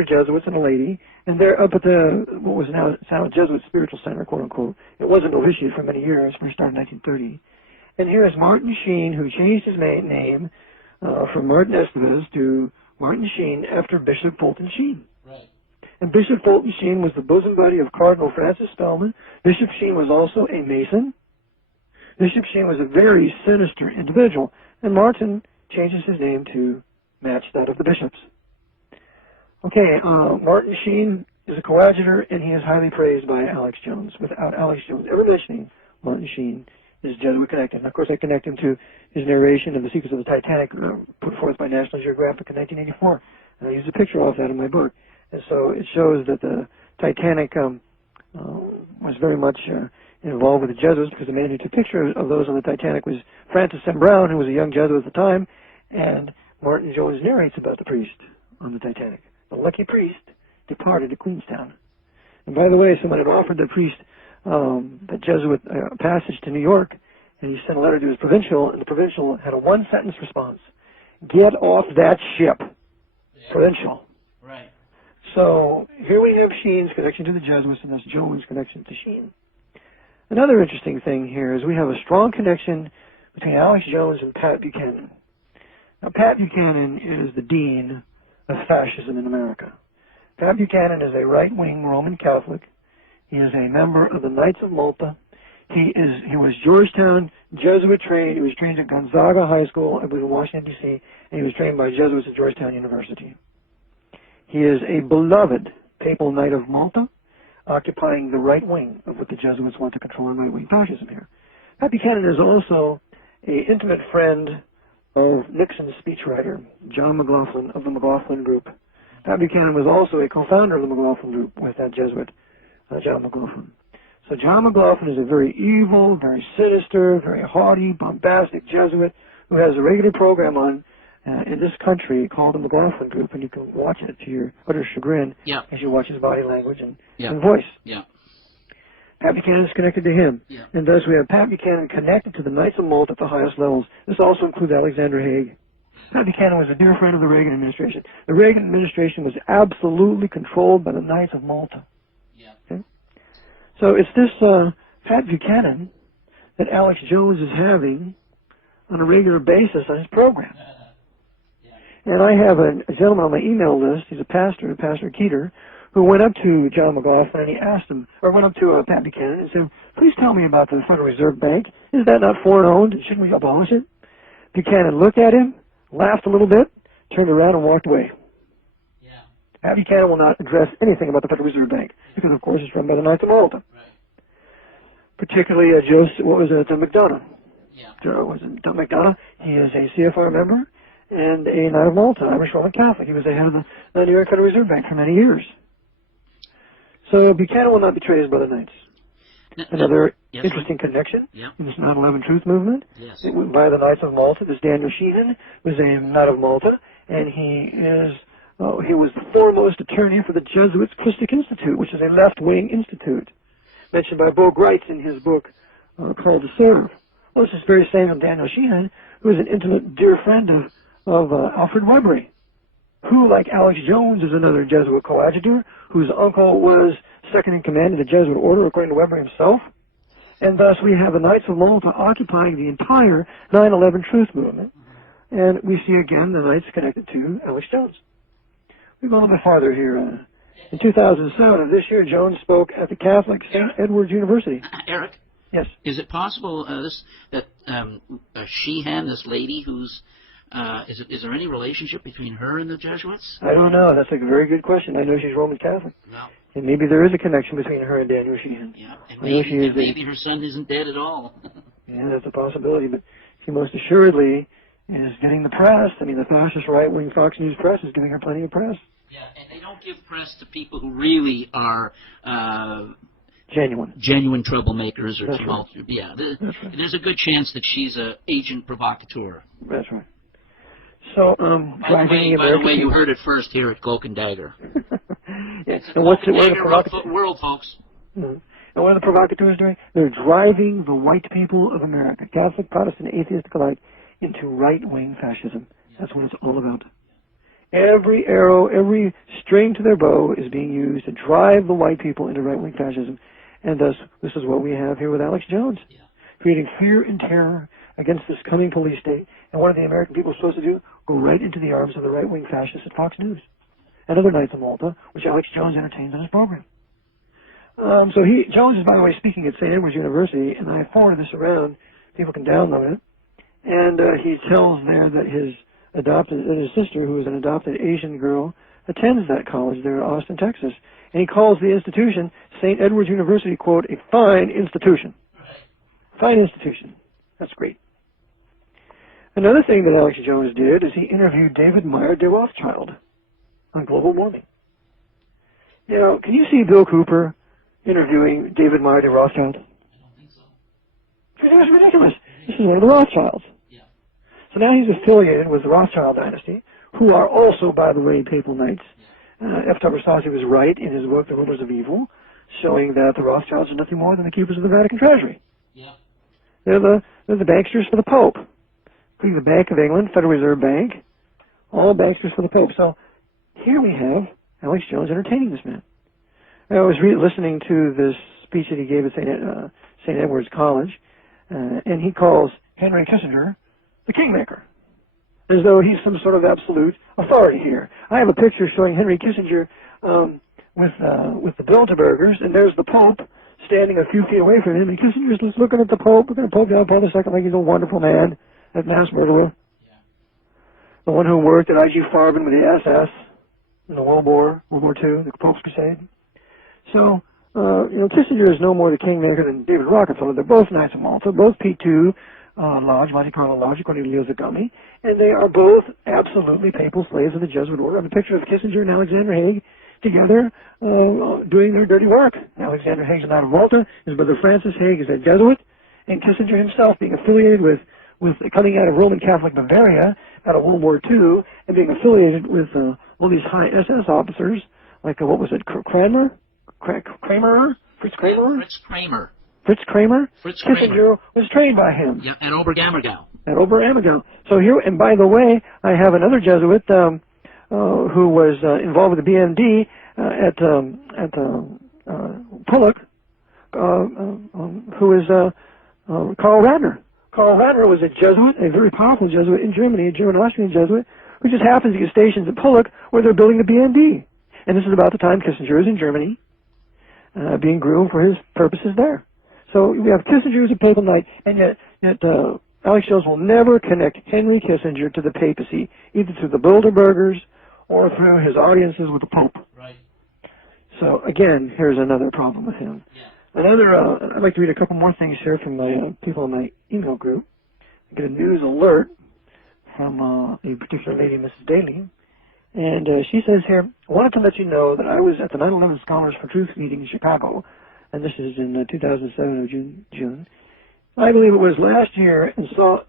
other Jesuits and a lady, and they're up at the, what was now San Jesuit Spiritual Center, quote unquote. It was a novitiate for many years, first started in 1930. And here is Martin Sheen, who changed his name from Martin Estevez to Martin Sheen after Bishop Fulton Sheen. Right. And Bishop Fulton Sheen was the bosom buddy of Cardinal Francis Spellman. Bishop Sheen was also a Mason. Bishop Sheen was a very sinister individual, and Martin changes his name to match that of the bishops. Okay, Martin Sheen is a coadjutor, and he is highly praised by Alex Jones. Without Alex Jones ever mentioning Martin Sheen, is Jesuit connected. And of course, I connect him to his narration of the secrets of the Titanic, put forth by National Geographic in 1984, and I used a picture off that in my book. And so it shows that the Titanic was very much involved with the Jesuits, because the man who took pictures of those on the Titanic was Francis M. Brown, who was a young Jesuit at the time, and Martin Jones narrates about the priest on the Titanic. The lucky priest departed to Queenstown. And by the way, someone had offered the priest the Jesuit passage to New York, and he sent a letter to his provincial, and the provincial had a one-sentence response: "Get off that ship." Yeah. Provincial. Right. So here we have Sheen's connection to the Jesuits, and that's Jones' connection to Sheen. Another interesting thing here is we have a strong connection between Alex Jones and Pat Buchanan. Now, Pat Buchanan is the dean of fascism in America. Pat Buchanan is a right-wing Roman Catholic. He is a member of the Knights of Malta. He was Georgetown Jesuit trained. He was trained at Gonzaga High School, I believe, in Washington, D.C., and he was trained by Jesuits at Georgetown University. He is a beloved papal Knight of Malta, occupying the right wing of what the Jesuits want to control in right-wing fascism here. Pat Buchanan is also an intimate friend of Nixon's speechwriter, John McLaughlin of the McLaughlin Group. Pat Buchanan was also a co-founder of the McLaughlin Group with that Jesuit, John McLaughlin. So John McLaughlin is a very evil, very sinister, very haughty, bombastic Jesuit who has a regular program on in this country called the McLaughlin Group, and you can watch it to your utter chagrin as you watch his body language and voice. Yeah. Pat Buchanan is connected to him, and thus we have Pat Buchanan connected to the Knights of Malta at the highest levels. This also includes Alexander Haig. Pat Buchanan was a dear friend of the Reagan administration. The Reagan administration was absolutely controlled by the Knights of Malta. Yeah. Okay? So it's this Pat Buchanan that Alex Jones is having on a regular basis on his program. And I have a gentleman on my email list. He's a pastor, Pastor Keeter, who went up to John McLaughlin and he asked him, or went up to Pat Buchanan and said, "Please tell me about the Federal Reserve Bank. Is that not foreign-owned? Shouldn't we abolish it?" Buchanan looked at him, laughed a little bit, turned around and walked away. Yeah. Pat Buchanan will not address anything about the Federal Reserve Bank because, of course, it's run by the Knights of Malta. Right. Particularly Tom McDonough. Yeah. Tom McDonough. He is a CFR member and a Knight of Malta, Irish Roman Catholic. He was the head of the New York Federal Reserve Bank for many years. So Buchanan will not be traced by the Knights. Another interesting connection in this 9/11 Truth movement by the Knights of Malta. This Daniel Sheehan was a Knight of Malta, and he was the foremost attorney for the Jesuits Christic Institute, which is a left-wing institute, mentioned by Bo Greitz in his book called To Serve. Well, this is very same of Daniel Sheehan, who is an intimate dear friend of Alfred Webre, who, like Alex Jones, is another Jesuit coadjutor, whose uncle was second in command of the Jesuit order, according to Weber himself. And thus we have the Knights of Malta occupying the entire 9/11 Truth movement. And we see again the Knights connected to Alex Jones. We go a little bit farther here. In 2007 of this year, Jones spoke at the Catholic St. Edward's University. Eric? Yes. Is it possible that Sheehan, this lady who's is there any relationship between her and the Jesuits? I don't know. That's a very good question. I know she's Roman Catholic. No. And maybe there is a connection between her and Daniel Sheehan. Yeah, and maybe her son isn't dead at all. Yeah, that's a possibility, but she most assuredly is getting the press. I mean, the fascist right-wing Fox News press is giving her plenty of press. Yeah, and they don't give press to people who really are genuine troublemakers or That's right. Yeah, That's right. There's a good chance that she's an agent provocateur. That's right. So, by the way, you heard it first here at Cloak and Dagger. Yes. And what are the provocateurs? World, folks. Mm-hmm. And what are the provocateurs doing? They're driving the white people of America, Catholic, Protestant, atheistic alike, into right-wing fascism. That's what it's all about. Every arrow, every string to their bow is being used to drive the white people into right-wing fascism. And thus, this is what we have here with Alex Jones, creating fear and terror against this coming police state. And what are the American people supposed to do? Go right into the arms of the right-wing fascists at Fox News and other nights of Malta, which Alex Jones entertains on his program. Jones is, by the way, speaking at St. Edward's University, and I forwarded this around. People can download it. And he tells there that his sister, who is an adopted Asian girl, attends that college there in Austin, Texas. And he calls the institution, St. Edward's University, quote, a fine institution. Fine institution. That's great. Another thing that Alex Jones did is he interviewed David Meyer de Rothschild on global warming. You know, can you see Bill Cooper interviewing David Meyer de Rothschild? I don't think so. It's ridiculous. This is one of the Rothschilds. Yeah. So now he's affiliated with the Rothschild dynasty, who are also, by the way, papal knights. F. W. Rossi was right in his book, The Rulers of Evil, showing that the Rothschilds are nothing more than the keepers of the Vatican Treasury. Yeah. They're the banksters for the Pope. Including the Bank of England, Federal Reserve Bank, all banksters for the Pope. So here we have Alex Jones entertaining this man. I was listening to this speech that he gave at St. Edward's College, and he calls Henry Kissinger the kingmaker, as though he's some sort of absolute authority here. I have a picture showing Henry Kissinger with the Bilderbergers, and there's the Pope standing a few feet away from him, and Kissinger's just looking at the Pope, looking at Pope John Paul II like he's a wonderful man, that mass murderer. Yeah. The one who worked at I.G. Farben with the SS in the World War II, the Pope's Crusade. So, Kissinger is no more the kingmaker than David Rockefeller. They're both Knights of Malta, both P2 Lodge, Monte Carlo Lodge, according to Leo Zagami, and they are both absolutely papal slaves of the Jesuit order. I have a picture of Kissinger and Alexander Haig together doing their dirty work. Alexander Haig's a Knight of Malta. His brother Francis Haig is a Jesuit, and Kissinger himself being affiliated with coming out of Roman Catholic Bavaria out of World War II and being affiliated with all these high SS officers, like what was it, Kramer? Fritz Kramer? Fritz Kramer. Kissinger was trained by him. Yeah, at Oberammergau. So here, and by the way, I have another Jesuit who was involved with the BMD at Pullock, who is Karl Radner. Karl Radner was a Jesuit, a very powerful Jesuit in Germany, a German-Austrian Jesuit, who just happens to get stationed at Pullock where they're building the BMD. And this is about the time Kissinger is in Germany, being groomed for his purposes there. So we have Kissinger as a papal knight, and yet Alex Jones will never connect Henry Kissinger to the papacy, either through the Bilderbergers or through his audiences with the Pope. Right. So again, here's another problem with him. Yeah. I'd like to read a couple more things here from my people in my email group. I get a news alert from a particular lady, Mrs. Daly, and she says here, I wanted to let you know that I was at the 9/11 Scholars for Truth meeting in Chicago, and this is in 2007 of June. I believe it was last year, and saw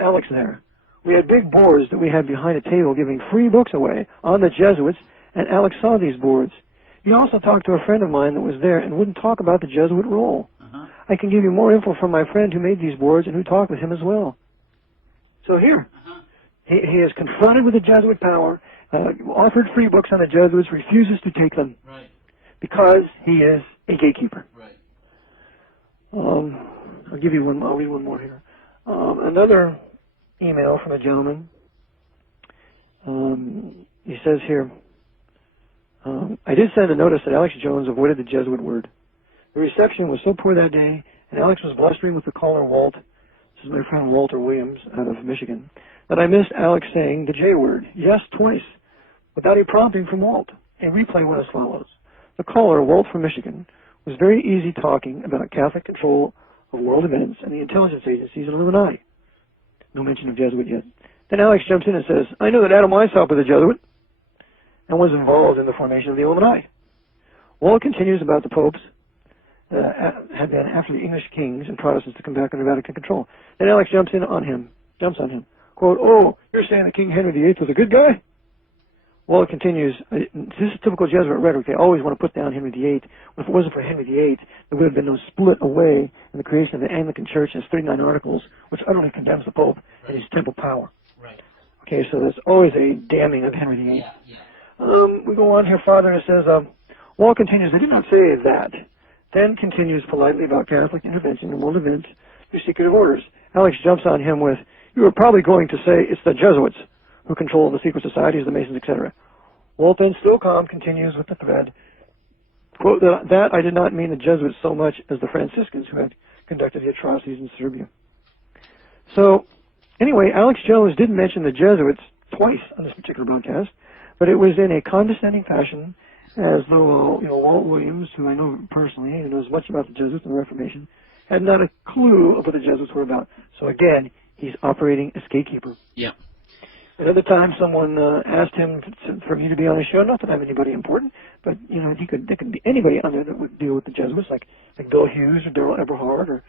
Alex there. We had big boards that we had behind a table giving free books away on the Jesuits, and Alex saw these boards. He also talked to a friend of mine that was there and wouldn't talk about the Jesuit role. I can give you more info from my friend who made these boards and who talked with him as well. So here, he is confronted with the Jesuit power, offered free books on the Jesuits, refuses to take them because he is a gatekeeper. Right. I'll give you one. I'll read one more here. Another email from a gentleman. He says here, I did send a notice that Alex Jones avoided the Jesuit word. The reception was so poor that day, and Alex was blustering with the caller, Walt. This is my friend Walter Williams out of Michigan. That I missed Alex saying the J word, yes, twice, without a prompting from Walt. A replay went as follows. The caller, Walt from Michigan, was very easy talking about Catholic control of world events and the intelligence agencies and Illuminati. No mention of Jesuit yet. Then Alex jumps in and says, I know that Adam Weishaupt was a Jesuit and was involved in the formation of the Illuminati. Walt continues about the popes had been after the English kings and Protestants to come back under Vatican control. Then Alex jumps on him. Quote, oh, you're saying that King Henry VIII was a good guy? Walt continues, this is typical Jesuit rhetoric. They always want to put down Henry VIII. If it wasn't for Henry VIII, there would have been no split away in the creation of the Anglican Church. Has 39 articles, which utterly condemns the Pope and his temple power. Right. Okay, so there's always a damning of Henry VIII. Yeah, yeah. We go on here farther, and it says, Wall continues, they did not say that. Then continues politely about Catholic intervention in world events through secretive orders. Alex jumps on him with, you were probably going to say it's the Jesuits who control the secret societies, the Masons, etc. Walt then, still calm, continues with the thread. Quote, that I did not mean the Jesuits so much as the Franciscans who had conducted the atrocities in Serbia. So, anyway, Alex Jones did mention the Jesuits twice on this particular broadcast, but it was in a condescending fashion, as though, Walt Williams, who I know personally and knows much about the Jesuits and the Reformation, had not a clue of what the Jesuits were about. So again, he's operating as gatekeeper. Yeah. Another time, someone asked him for me to be on his show. Not that I'm anybody important, but there could be anybody on there that would deal with the Jesuits, like Bill Hughes or Darrell Eberhard or